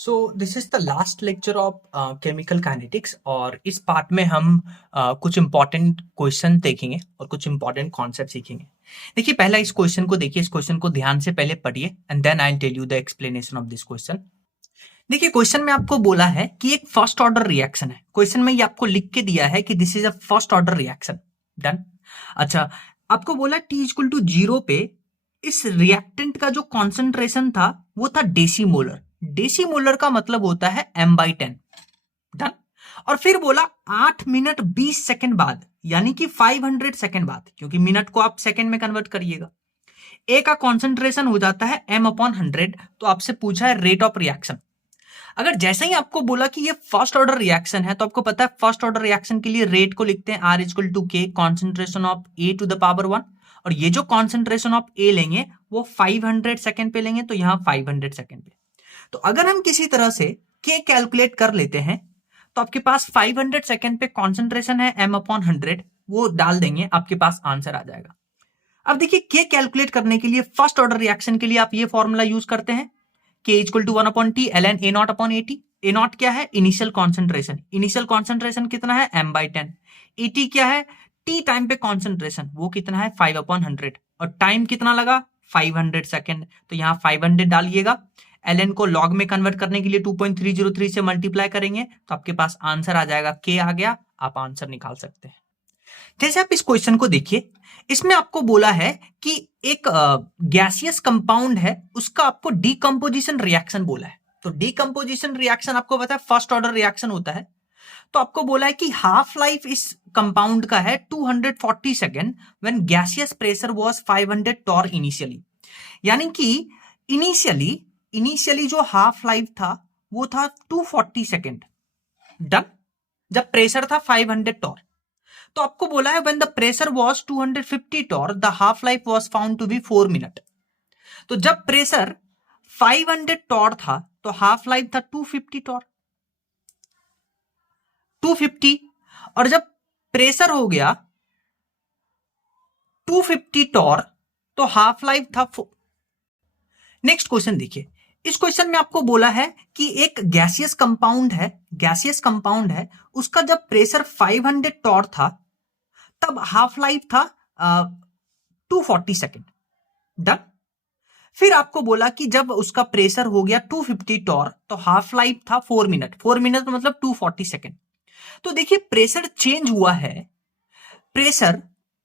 So this is the last lecture of chemical kinetics और इस part में हम कुछ इंपॉर्टेंट क्वेश्चन देखेंगे और कुछ इंपॉर्टेंट कॉन्सेप्ट सीखेंगे। देखिए पहला इस क्वेश्चन को देखिए, इस क्वेश्चन को ध्यान से पहले पढ़िए and then I will tell you the explanation of this question. देखिए क्वेश्चन में आपको बोला है कि एक फर्स्ट ऑर्डर रिएक्शन है। क्वेश्चन में ये आपको लिख के दिया है कि this is a first order reaction. Done. अच्छा, आपको बोला टी इक्वल टू 0 पे इस रिएक्टेंट का जो कॉन्सेंट्रेशन था वो था डेसीमोलर। डेसीमोलर का मतलब होता है m/10। डन। और फिर बोला 8 मिनट 20 सेकंड बाद, यानी कि 500 सेकंड बाद, क्योंकि मिनट को आप सेकंड में कन्वर्ट करिएगा, ए का कॉन्सेंट्रेशन हो जाता है m/100। तो आपसे पूछा है रेट ऑफ रिएक्शन। अगर जैसे ही आपको बोला कि ये फर्स्ट ऑर्डर रिएक्शन है तो आपको पता है फर्स्ट ऑर्डर रिएक्शन के लिए रेट को लिखते हैं R equal to K concentration of A to the power 1। और ये जो कॉन्सेंट्रेशन ऑफ A लेंगे वो 500 सेकंड पे लेंगे, तो यहां 500 सेकंड पे। तो अगर हम किसी तरह से K कैलकुलेट कर लेते हैं तो आपके पास 500 सेकंड पे कॉन्सेंट्रेशन है m/100, वो डाल देंगे, आपके पास आंसर आ जाएगा। अब देखिए K कैलकुलेट करने के लिए फर्स्ट ऑर्डर रिएक्शन के लिए आप ये फॉर्मूला यूज करते हैं, K equal to 1/T ln A0/AT। A0 क्या है? Initial concentration. इनिशियल कॉन्सेंट्रेशन कितना है? m/10। AT क्या है? T टाइम पे कॉन्सेंट्रेशन, वो कितना है? 5/100। और टाइम कितना लगा? 500 सेकेंड। तो यहां 500 डालिएगा। ln को log में कन्वर्ट करने के लिए 2.303 से मल्टीप्लाई करेंगे तो आपके पास आंसर आ जाएगा। K आ गया, आप आंसर निकाल सकते हैं। जैसे आप इस क्वेश्चन को देखिए, इसमें आपको बोला है कि एक गैसियस कंपाउंड है, उसका आपको डीकंपोजिशन रिएक्शन बोला है। तो डीकंपोजिशन रिएक्शन आपको पता है फर्स्ट ऑर्डर रिएक्शन होता है। तो आपको बोला है कि हाफ लाइफ इस कंपाउंड का है 240 second when gaseous pressure was 500 torr initially. यानी कि इनिशियली जो हाफ लाइफ था वो था 240 सेकेंड। डन। जब प्रेशर था 500 टॉर। तो आपको बोला है when the pressure was 250 torr the half life was found to be 4 minute. तो जब प्रेशर 500 टॉर था तो हाफ लाइफ था 250 टॉर, 250। और जब प्रेशर हो गया 250 टॉर तो हाफ लाइफ था 4। नेक्स्ट क्वेश्चन देखिए, इस क्वेश्चन में आपको बोला है कि एक गैसियस कंपाउंड है, उसका जब प्रेशर 500 टॉर था तब हाफ लाइफ था 240 सेकेंड। डन। फिर आपको बोला कि जब उसका प्रेशर हो गया 250 टॉर तो हाफ लाइफ था 4 मिनट। 4 मिनट मतलब 240 सेकेंड। तो देखिए प्रेशर चेंज हुआ है, प्रेशर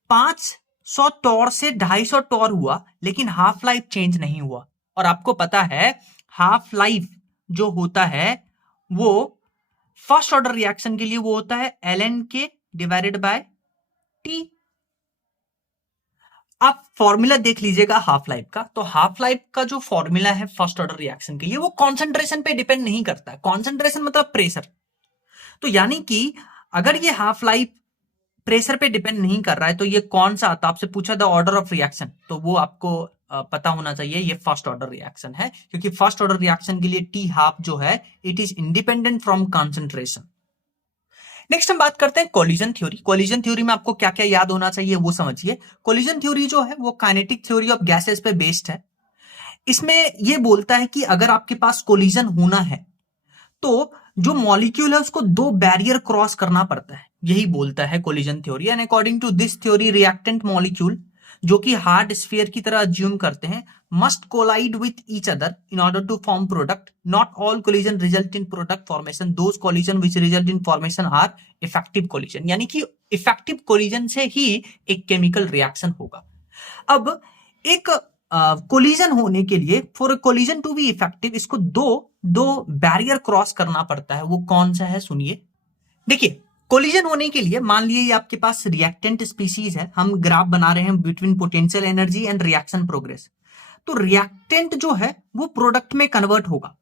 500 टॉर से 250 टॉर हुआ, लेकिन हाफ लाइफ चेंज नहीं हुआ। और आपको पता है हाफ लाइफ जो होता है वो फर्स्ट ऑर्डर रिएक्शन के लिए वो होता है ln K divided by T। आप फॉर्मूला देख लीजिएगा हाफ लाइफ का। तो हाफ लाइफ का जो फॉर्मूला है फर्स्ट ऑर्डर रिएक्शन के लिए वो कॉन्सेंट्रेशन पे डिपेंड नहीं करता है। कॉन्सेंट्रेशन मतलब प्रेशर। तो यानी कि अगर ये हाफ लाइफ प्रेशर पे डिपेंड नहीं कर रहा है तो ये कौन सा आता? आपसे पूछा द ऑर्डर ऑफ रिएक्शन, तो वो आपको पता होना चाहिए ये फर्स्ट ऑर्डर रिएक्शन है, क्योंकि फर्स्ट ऑर्डर रिएक्शन के लिए टी हाफ जो है it is independent from concentration. Next हम बात करते हैं कोलिजन थ्योरी। कोलिजन थ्योरी में आपको क्या क्या याद होना चाहिए वो समझिए। कोलिजन थ्योरी जो है वो काइनेटिक थ्योरी ऑफ गैसेस पे बेस्ड है। इसमें ये बोलता है कि अगर आपके पास कोलिजन होना है तो जो मॉलिक्यूल है उसको दो बैरियर क्रॉस करना पड़ता है, यही बोलता है collision theory. And according to this theory reactant molecule जो कि हार्ड स्फीयर की तरह अज्यूम करते हैं must collide with each other in order to form product. Not all collision result in product formation, those collision which result in formation are effective collision. यानी कि effective collision से ही एक chemical reaction होगा। अब एक collision होने के लिए, for collision to be effective, इसको दो बैरियर क्रॉस करना पड़ता है। वो कौन सा है सुनिए। देखिए कोलिजन होने के लिए मान लीजिए आपके पास रिएक्टेंट स्पीसीज है, हम ग्राफ बना रहे हैं between potential energy and reaction progress. तो रिएक्टेंट जो है वो प्रोडक्ट में कन्वर्ट होगा।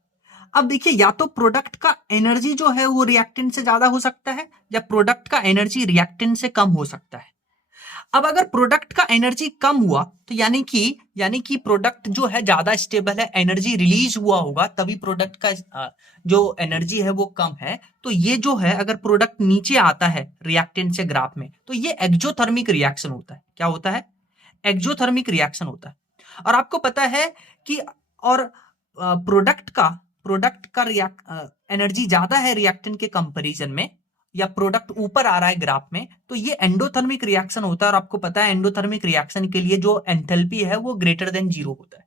अब देखिए या तो प्रोडक्ट का एनर्जी जो है वो रिएक्टेंट से ज्यादा हो सकता है या प्रोडक्ट का एनर्जी रिएक्टेंट से कम हो सकता है। अब अगर प्रोडक्ट का एनर्जी कम हुआ तो यानी कि प्रोडक्ट जो है ज्यादा स्टेबल है, एनर्जी रिलीज हुआ होगा तभी प्रोडक्ट का जो एनर्जी है वो कम है। तो ये जो है अगर प्रोडक्ट नीचे आता है रिएक्टेंट से ग्राफ में तो ये एक्सोथर्मिक रिएक्शन होता है। क्या होता है? एक्सोथर्मिक रिएक्शन होता है। और आपको पता है कि और प्रोडक्ट का प्रोडक्ट का एनर्जी ज्यादा है रिएक्टेंट के कंपैरिजन में, या प्रोडक्ट ऊपर आ रहा है ग्राफ में, तो ये एंडोथर्मिक रिएक्शन होता है। और आपको पता है एंडोथर्मिक रिएक्शन के लिए जो एंथैल्पी है वो ग्रेटर देन 0 होता है,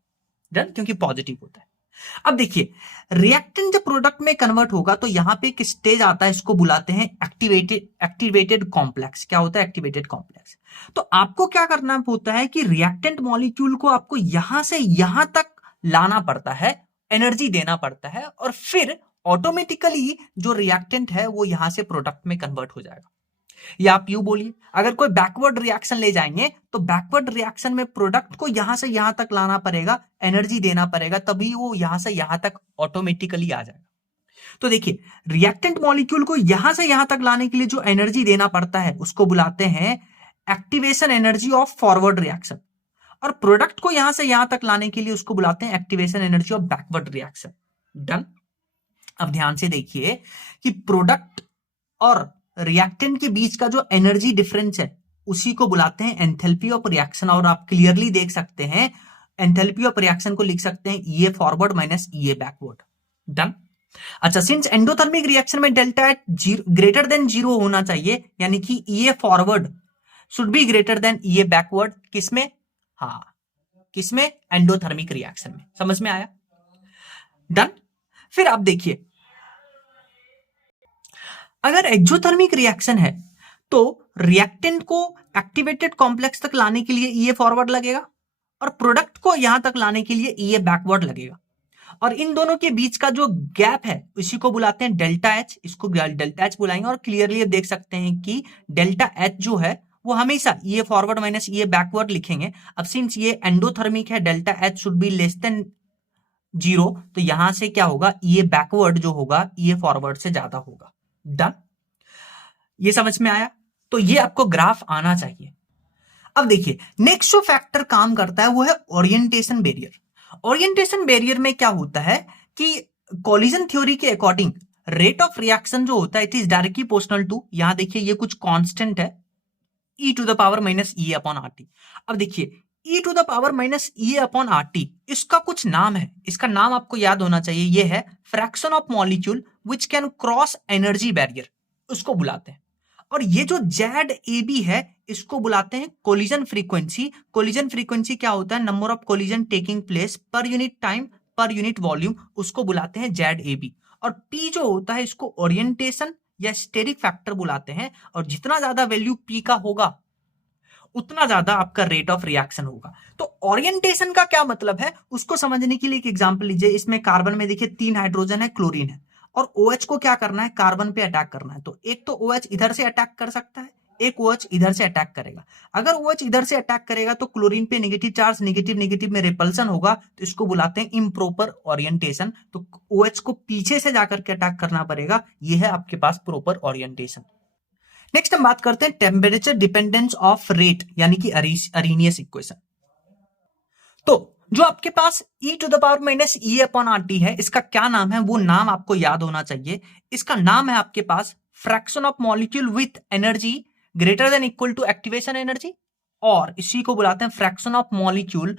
डन, क्योंकि पॉजिटिव होता है। अब देखिए रिएक्टेंट जब प्रोडक्ट में कन्वर्ट होगा तो यहां पे एक स्टेज आता है, इसको बुलाते हैं एक्टिवेटेड कॉम्प्लेक्स। क्या होता है? Activated complex. तो आपको क्या करना होता है कि रिएक्टेंट मॉलिक्यूल को आपको यहां से यहां तक लाना पड़ता है, एनर्जी देना पड़ता है, और फिर ऑटोमेटिकली जो रिएक्टेंट है वो यहां से प्रोडक्ट में कन्वर्ट हो जाएगा। या आप यूं बोलिए, अगर कोई बैकवर्ड रिएक्शन ले जाएंगे तो बैकवर्ड रिएक्शन में प्रोडक्ट को यहां से यहां तक लाना पड़ेगा, एनर्जी देना पड़ेगा, तभी वो यहां से यहां तक ऑटोमेटिकली आ जाएगा। तो देखिए रिएक्टेंट मॉलिक्यूल को यहां से यहां तक लाने के लिए जो एनर्जी देना पड़ता है उसको बुलाते हैं activation energy of forward reaction, और प्रोडक्ट को यहां से यहां तक लाने के लिए उसको बुलाते हैं activation energy of backward reaction. Done. अब ध्यान से देखिए कि प्रोडक्ट और रिएक्टेंट के बीच का जो एनर्जी डिफरेंस है उसी को बुलाते हैं एंथैल्पी ऑफ रिएक्शन। और आप क्लियरली देख सकते हैं एंथैल्पी ऑफ रिएक्शन को लिख सकते हैं ये फॉरवर्ड माइनस ये बैकवर्ड। डन। अच्छा, सिंस एंडोथर्मिक रिएक्शन में डेल्टा एट ग्रेटर देन 0 होना चाहिए, यानी कि ये forward should be greater than ये बैकवर्ड। किसमें? हाँ, किसमें? एंडोथर्मिक रिएक्शन में। समझ में आया? डन। फिर आप देखिए अगर एक्सोथर्मिक रिएक्शन है तो रिएक्टेंट को एक्टिवेटेड कॉम्प्लेक्स तक लाने के लिए ये फॉरवर्ड लगेगा और प्रोडक्ट को यहां तक लाने के लिए ये बैकवर्ड लगेगा, और इन दोनों के बीच का जो गैप है इसी को बुलाते हैं डेल्टा एच। इसको डेल्टा एच बुलाएंगे, और क्लियरली देख सकते हैं कि डेल्टा एच जो है वो हमेशा ये फॉरवर्ड माइनस ये बैकवर्ड लिखेंगे। अब सिंस ये एंडोथर्मिक है, delta H should be less than 0, तो यहां से क्या होगा, ये बैकवर्ड जो होगा ये फॉरवर्ड से ज्यादा होगा। डन। ये समझ में आया? तो ये आपको ग्राफ आना चाहिए। अब देखिए नेक्स्ट जो फैक्टर काम करता है वो है ओरिएंटेशन बैरियर। ओरिएंटेशन बैरियर में क्या होता है कि कोलिजन थ्योरी के अकॉर्डिंग रेट ऑफ रिएक्शन जो होता है it is directly proportional to, यहां देखिए ये कुछ कांस्टेंट है, e to the power minus E upon R T. अब देखिए e to the power minus E upon R T, इसका कुछ नाम है, इसका नाम आपको याद होना चाहिए, ये है fraction of molecule which can cross energy barrier, उसको बुलाते हैं। और ये जो जेड ए बी है इसको बुलाते हैं कोलिजन फ्रीक्वेंसी। कोलिजन फ्रीक्वेंसी क्या होता है? Number of collision taking place per unit time per unit volume, उसको बुलाते हैं जेड ए बी। और पी जो होता है इसको ओरिएंटेशन या स्टेरिक फैक्टर बुलाते हैं, और जितना ज्यादा वैल्यू पी का होगा उतना ज्यादा आपका रेट ऑफ रिएक्शन होगा। तो ओरिएंटेशन का क्या मतलब है उसको समझने के लिए एक एग्जांपल लीजिए। इसमें कार्बन में देखिए 3 हाइड्रोजन है, क्लोरीन है, और OH को क्या करना है, कार्बन पे अटैक करना है। तो एक तो OH इधर से अटैक कर सकता है, एक OH इधर से अटैक करेगा। अगर OH इधर से अटैक करेगा तो क्लोरीन पे नेगेटिव चार्ज, नेगेटिव नेगेटिव में रिपल्सन होगा, तो इसको बुलाते हैं इम्प्रॉपर ओरिएंटेशन। तो OH को पीछे से जाकर के अटैक करना पड़ेगा, यह है आपके पास प्रॉपर ओरिएंटेशन। नेक्स्ट हम बात करते हैं टेम्परेचर डिपेंडेंस ऑफ रेट, यानी कि अरेनियस इक्वेशन। तो जो आपके पास e to the power minus E upon R T है, इसका क्या नाम है वो नाम आपको याद होना चाहिए। इसका नाम है आपके पास fraction of molecule with energy greater than equal to activation energy, और इसी को बुलाते हैं fraction of molecule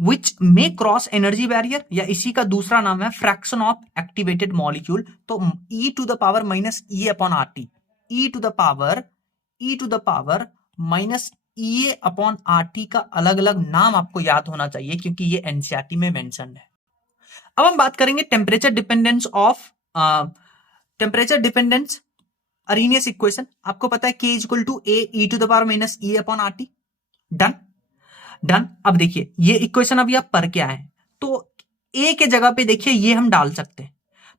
which may cross energy barrier, या इसी का दूसरा नाम है फ्रैक्शन ऑफ एक्टिवेटेड मॉलिक्यूल। तो e to the power minus E upon R T, e to the power minus E upon R T का अलग अलग नाम आपको याद होना चाहिए क्योंकि ये एनसीईआरटी में मेंशन है। अब हम बात करेंगे टेम्परेचर डिपेंडेंस अरेनियस इक्वेशन। आपको पता है K equal to A E to the power minus E upon R T. Done. अब देखिए ये इक्वेशन अभी आप पढ़ के आए हैं, तो ए के जगह पे देखिए ये हम डाल सकते हैं।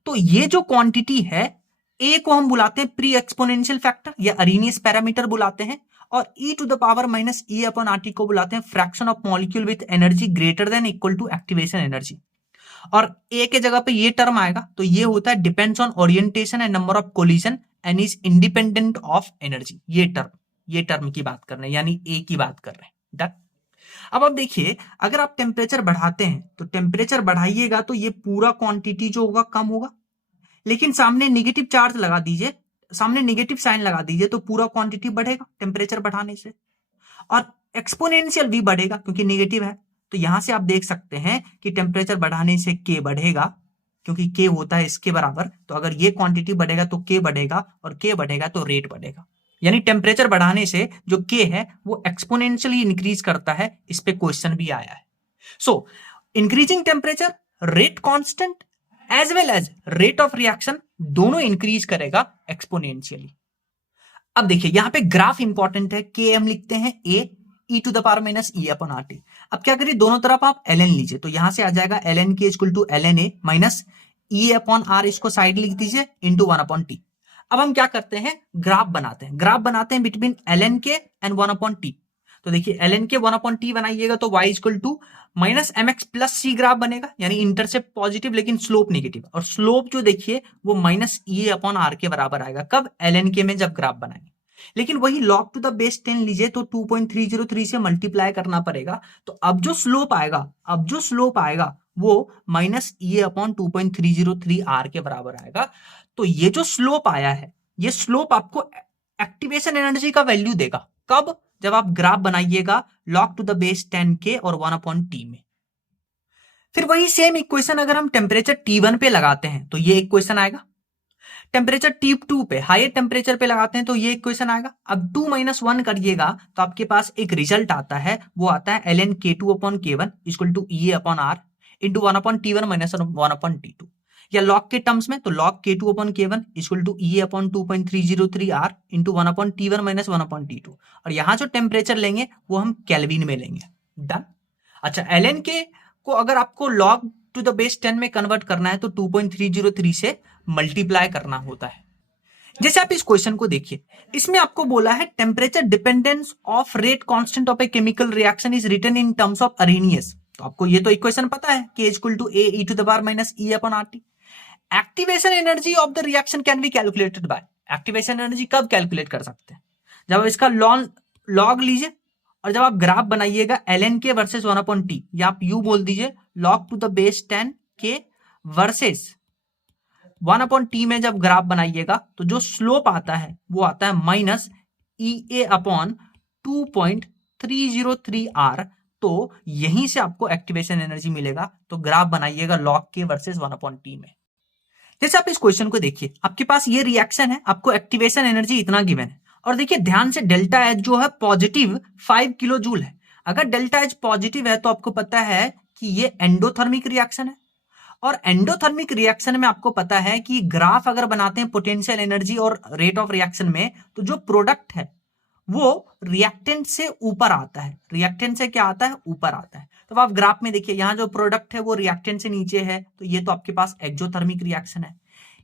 तो ये जो क्वांटिटी है ए को हम बुलाते हैं प्री एक्सपोनेंशियल फैक्टर या अरेनियस पैरामीटर बुलाते हैं, और e to the power minus E upon R T को बुलाते हैं fraction of molecule with energy greater than equal to activation energy. और a के जगह पे ये टर्म आएगा, तो ये होता है depends on orientation and number of collision and is independent of energy. ये टर्म की बात कर रहे हैं, यानी a की बात कर रहे हैं। डन। अब देखिए अगर आप टेम्परेचर बढ़ाते हैं तो टेम्परेचर बढ़ाइएगा तो ये पूरा क्वांटिटी जो होगा कम होगा, लेकिन सामने नेगेटिव चार्ज लगा दीजिए, सामने नेगेटिव साइन लगा दीजिए तो पूरा क्वांटिटी बढ़ेगा टेम्परेचर बढ़ाने से, और एक्सपोनेंशियल भी बढ़ेगा क्योंकि नेगेटिव है। तो यहां से आप देख सकते हैं कि टेम्परेचर बढ़ाने से K बढ़ेगा, क्योंकि के होता है इसके बराबर, तो अगर ये क्वांटिटी बढ़ेगा तो के बढ़ेगा, और के बढ़ेगा तो रेट बढ़ेगा। यानी टेम्परेचर बढ़ाने से जो के है वो एक्सपोनेंशियली इंक्रीज करता है। इस पे क्वेश्चन भी आया है। So increasing temperature, rate constant as well as rate of reaction दोनों इंक्रीज करेगा एक्सपोनेंशियली। अब देखिए यहां पे ग्राफ इंपॉर्टेंट है, के हम लिखते हैं A E to the power minus E upon R T. अब क्या करिए, दोनों तरफ आप एल एन लीजिए, तो यहां से आ जाएगा L N K equal to L N A minus E upon R, इसको साइड लिख दीजिए, इंटू वन अपॉन टी। अब हम क्या करते हैं, ग्राफ बनाते हैं, ग्राफ बनाते हैं between L N K and one upon T. तो देखिए L N K one upon T बनाइएगा तो Y equal to minus M X plus C graph बनेगा, यानी इंटरसेप्ट पॉजिटिव लेकिन स्लोप नेगेटिव, और स्लोप जो देखिए वो माइनस ई अपॉन आर के बराबर आएगा, कब, एल एन के में जब ग्राफ बनाएंगे। लेकिन वही log टू द बेस 10 लीजिए तो 2.303 से मल्टीप्लाई करना पड़ेगा, तो अब जो स्लोप आएगा वो माइनस ई अपॉन 2.303 आर के बराबर आएगा। तो ये जो स्लोप आया है, ये स्लोप आपको एक्टिवेशन एनर्जी का वैल्यू देगा, कब, जब आप ग्राफ बनाइएगा log टू द बेस 10 के और 1 अपॉन टी में। फिर वही सेम इक्वेशन अगर हम टेम्परेचर T1 पे लगाते हैं तो ये इक्वेशन आएगा, टेम्परेचर T2 पे, हायर टेम्परेचर पे लगाते हैं तो ये इक्वेशन आएगा। अब 2 - 1 करिएगा तो आपके पास एक रिजल्ट आता है, वो आता है ln k2 upon k1 equal to E upon R into 1 upon t1 minus 1 upon t2, या लॉग के टर्म्स में तो log k2 upon k1 equal to E upon 2.303 R into 1 upon t1 minus 1 upon t2, और यहां जो temperature लेंगे वो हम केल्विन में लेंगे। डन। अच्छा, ln के को अगर आपको log टू द बेस 10 में कन्वर्ट करना है तो 2.303 से मल्टीप्लाई करना होता है। जैसे आप इस क्वेश्चन को देखिए, इसमें आपको बोला है temperature dependence of rate constant of a chemical reaction is written in terms of Arrhenius. तो आपको ये तो इक्वेशन पता है, K equal to A E to the power minus E upon R T. Activation energy of the reaction can be calculated by, activation energy कब calculate कर सकते हैं, जब इसका लॉग लीजिए और जब आप ग्राफ बनाइएगा ln के वर्सेस 1 अपॉन टी, या आप यू बोल दीजिए log टू द बेस 10 के वर्सेस 1 अपॉन टी में जब ग्राफ बनाइएगा तो जो स्लोप आता है वो आता है minus E a upon 2.303 R. तो यहीं से आपको एक्टिवेशन एनर्जी मिलेगा। तो ग्राफ बनाइएगा लॉग के वर्सेस 1 अपॉन टी में। जैसे आप इस क्वेश्चन को देखिए, आपके पास ये रिएक्शन है, आपको एक्टिवेशन एनर्जी इतना गिवन है, और देखिए ध्यान से डेल्टा एच जो है पॉजिटिव 5 किलो जूल है। अगर डेल्टा एच पॉजिटिव है तो आपको पता है कि ये एंडोथर्मिक रिएक्शन है, और एंडोथर्मिक रिएक्शन में आपको पता है कि ग्राफ अगर बनाते हैं पोटेंशियल एनर्जी और रेट ऑफ रिएक्शन में, तो जो प्रोडक्ट है वो रिएक्टेंट से ऊपर आता है, रिएक्टेंट से क्या आता है, ऊपर आता है। तो आप ग्राफ में देखिए, यहाँ जो प्रोडक्ट है वो रिएक्टेंट से नीचे है, तो ये तो आपके पास एक्सोथर्मिक रिएक्शन है।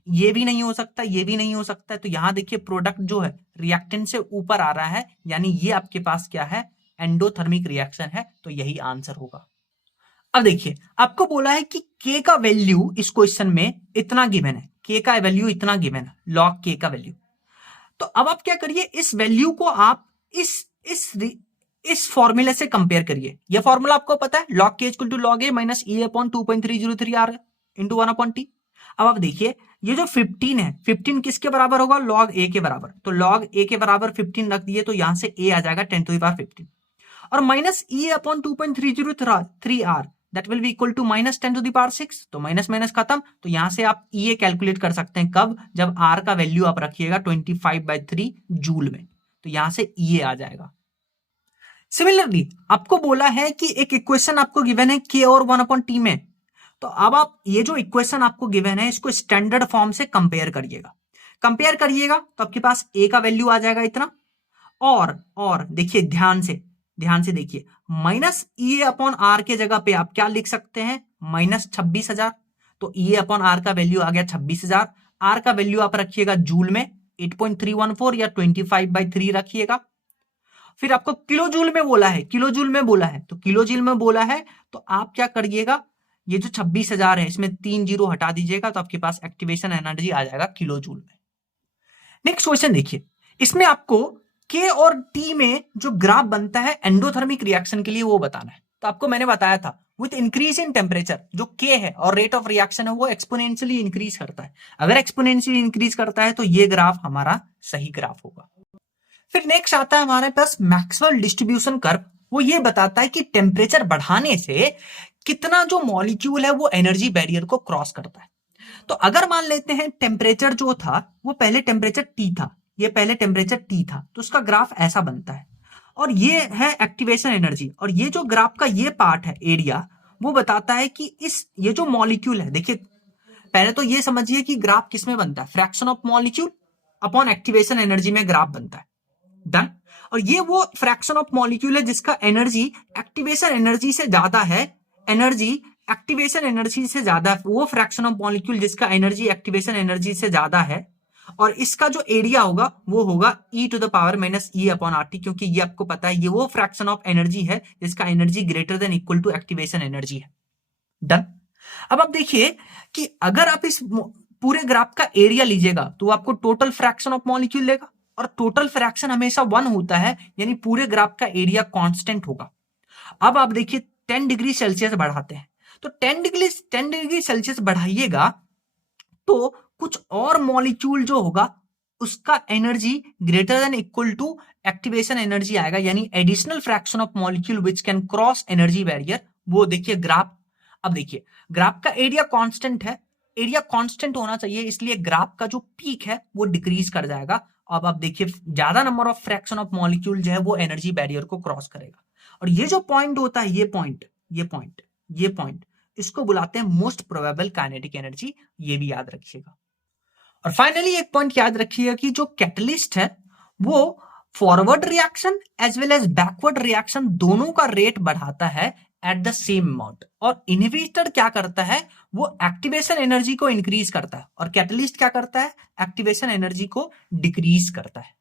ये भी नहीं हो सकता, ये भी नहीं हो सकता, तो यहां देखिए प्रोडक्ट जो है रिएक्टेंट से ऊपर आ रहा है, यानी ये आपके पास क्या है, एंडोथर्मिक रिएक्शन है। तो यही आंसर होगा। अब देखिए आपको बोला है कि के का वैल्यू इस क्वेश्चन में इतना गिवन है, के का वैल्यू इतना गिवन है, लॉग के का वैल्यू। तो अब आप क्या करिए, इस वैल्यू को आप इस फॉर्मूले से कंपेयर करिए। यह फॉर्मूला आपको पता है, log k equal to log a माइनस e upon 2.303 r into 1 upon T. अब आप देखिए ये जो 15 है, 15 किसके बराबर होगा, log a के बराबर। तो log a के बराबर 15 रख दिए तो यहां से a आ जाएगा 10 टू द पावर 15, और माइनस e upon 2.303 r that will be equal to minus 10 to the power 6। तो माइनस माइनस खत्म, तो यहां से आप e कैलकुलेट कर सकते हैं, कब, जब r का वैल्यू आप रखिएगा 25/3 जूल में, तो यहां से e आ जाएगा। सिमिलरली आपको बोला है कि एक इक्वेशन आपको गिवन है k और 1 अपॉन टी में, तो अब आप ये जो इक्वेशन आपको गिवन है इसको स्टैंडर्ड फॉर्म से कंपेयर करिएगा। कंपेयर करिएगा तो आपके पास a का वैल्यू आ जाएगा इतना, और देखिए ध्यान से देखिए, माइनस ई अपॉन आर के जगह पे आप क्या लिख सकते हैं, माइनस 26,000। तो ई अपॉन आर का वैल्यू आ गया 26,000, आर का वैल्यू आप रखिएगा जूल में 8.314 या 25/3 रखिएगा। फिर आपको किलो जूल में बोला है, किलो जूल में बोला है, तो किलो जूल में बोला है तो आप क्या करिएगा, ये जो 26,000 है इसमें 3 जीरो हटा दीजिएगा, तो आपके पास एक्टिवेशन एनर्जी आ जाएगा किलो जूल में। नेक्स्ट क्वेश्चन देखिए, इसमें आपको के और टी में जो ग्राफ बनता है एंडोथर्मिक रिएक्शन के लिए वो बताना है। तो आपको मैंने बताया था विथ इंक्रीज इन टेम्परेचर जो के है और रेट ऑफ रिएक्शन है वो एक्सपोनेंशियली इंक्रीज करता है। अगर एक्सपोनेंशियली इंक्रीज करता है तो ये ग्राफ हमारा सही ग्राफ होगा। फिर नेक्स्ट आता है हमारे पास मैक्सवेल डिस्ट्रीब्यूशन कर्व। वो ये बताता है कि टेम्परेचर बढ़ाने से कितना जो मॉलिक्यूल है वो एनर्जी बैरियर को क्रॉस करता है। तो अगर मान लेते हैं टेम्परेचर जो था वो पहले टेम्परेचर टी था, ये पहले टेम्परेचर टी था, तो उसका ग्राफ ऐसा बनता है। और ये है एक्टिवेशन एनर्जी, और ये जो ग्राफ का ये पार्ट है एरिया, वो बताता है कि इस ये जो मॉलिक्यूल है, देखिए पहले तो ये समझिए कि ग्राफ किस में बनता है, fraction of molecule upon activation energy में ग्राफ बनता है। डन। और ये वो फ्रैक्शन ऑफ मॉलिक्यूल है जिसका एनर्जी एक्टिवेशन एनर्जी से ज्यादा है, एनर्जी एक्टिवेशन एनर्जी से ज्यादा है, वो फ्रैक्शन ऑफ मॉलिक्यूल जिसका एनर्जी एक्टिवेशन एनर्जी से ज्यादा है। और इसका जो एरिया होगा वो होगा e to the power minus E upon R T, क्योंकि ये आपको पता है ये वो फ्रैक्शन ऑफ एनर्जी है जिसका energy greater than equal to activation energy है। डन। अब आप देखिए कि अगर आप इस पूरे ग्राफ का एरिया लीजिएगा तो आपको टोटल फ्रैक्शन ऑफ मॉलिक्यूल देगा, और टोटल फ्रैक्शन हमेशा 1 होता है, यानी पूरे ग्राफ का एरिया कांस्टेंट होगा। अब आप देखिए 10 डिग्री सेल्सियस बढ़ाते हैं, तो 10 डिग्री सेल्सियस बढ़ाइएगा तो कुछ और मॉलिक्यूल जो होगा उसका energy greater than equal to activation energy आएगा, यानी additional fraction of molecule which can cross energy barrier. वो देखिए ग्राफ, अब देखिए ग्राफ का एरिया कांस्टेंट है, एरिया कांस्टेंट होना चाहिए, इसलिए ग्राफ का जो पीक है वो डिक्रीज कर जाएगा। अब आप देखिए ज्यादा number of fraction of molecule जो है वो एनर्जी बैरियर को क्रॉस करेगा। और ये जो पॉइंट होता है, ये पॉइंट इसको बुलाते हैं मोस्ट प्रोबेबल काइनेटिक एनर्जी, ये भी याद रखिएगा। और फाइनली एक पॉइंट याद रखिएगा कि जो कैटलिस्ट है वो forward reaction as well as backward reaction दोनों का रेट बढ़ाता है एट द सेम अमाउंट, और इनहिबिटर क्या करता है, वो एक्टिवेशन एनर्जी को इंक्रीज करता है, और कैटलिस्ट क्या करता है, एक्टिवेशन एनर्जी को डिक्रीज करता है।